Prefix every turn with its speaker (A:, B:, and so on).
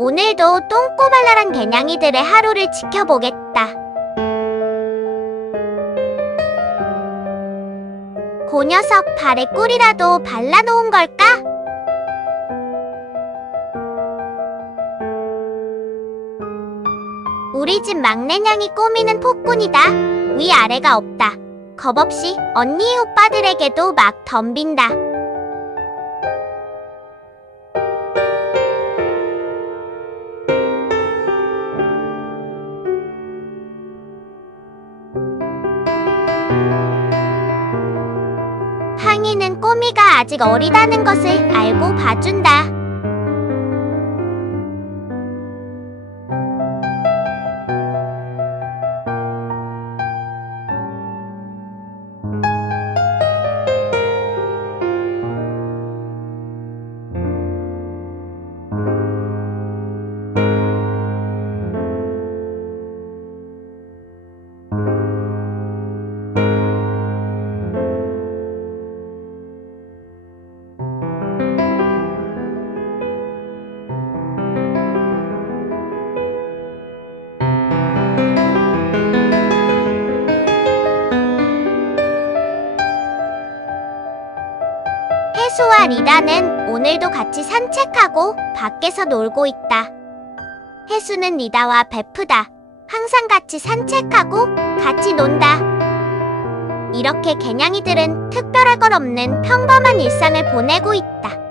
A: 오늘도 똥꼬발랄한 개냥이들의 하루를 지켜보겠다. 그 녀석 발에 꿀이라도 발라놓은 걸까? 우리 집 막내냥이 꼬미는 폭군이다. 위아래가 없다. 겁없이 언니 오빠들에게도 막 덤빈다. 항이는 꼬미가 아직 어리다는 것을 알고 봐준다. 해수와 리다는 오늘도 같이 산책하고 밖에서 놀고 있다. 해수는 리다와 베프다. 항상 같이 산책하고 같이 논다. 이렇게 개냥이들은 특별할 것 없는 평범한 일상을 보내고 있다.